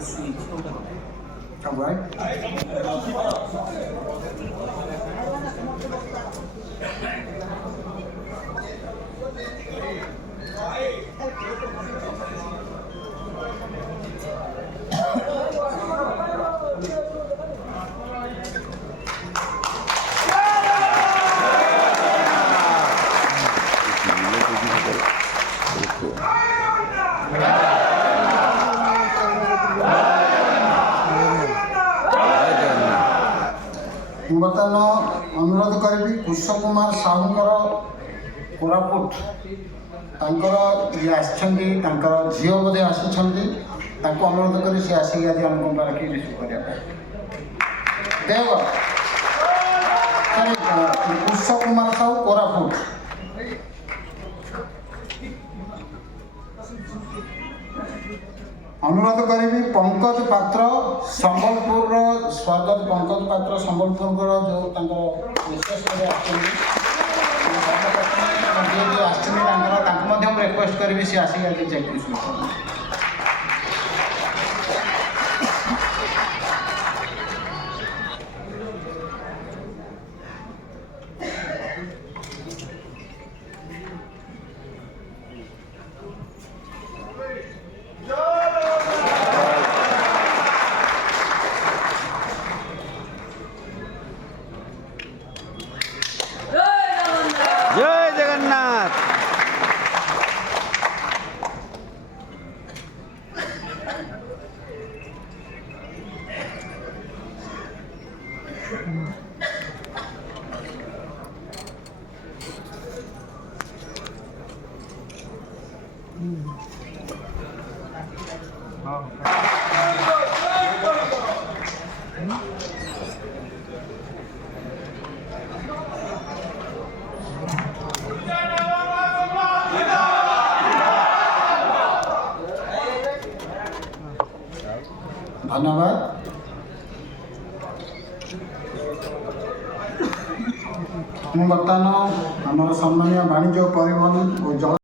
All right. बर्तमान अनुरोध करी पुष्प कुमार साहूंकर कोरापुट ये झील बोधे आसी अनुरोध कर सी आसिक आज आम कंपारे रिसीव करने देव पुष्प कुमार साहू कोरापुट अनुरोध करी पंकज पात्र संबलपुर स्वागत पंकज पात्र संबलपुर जो विशेष रिक्वेस्ट करी सी आसिक आज चेक जय जगन्नाथ। धन्यवाद। बर्तमान आम सम्मानीय वाणिज्य परिवहन और जल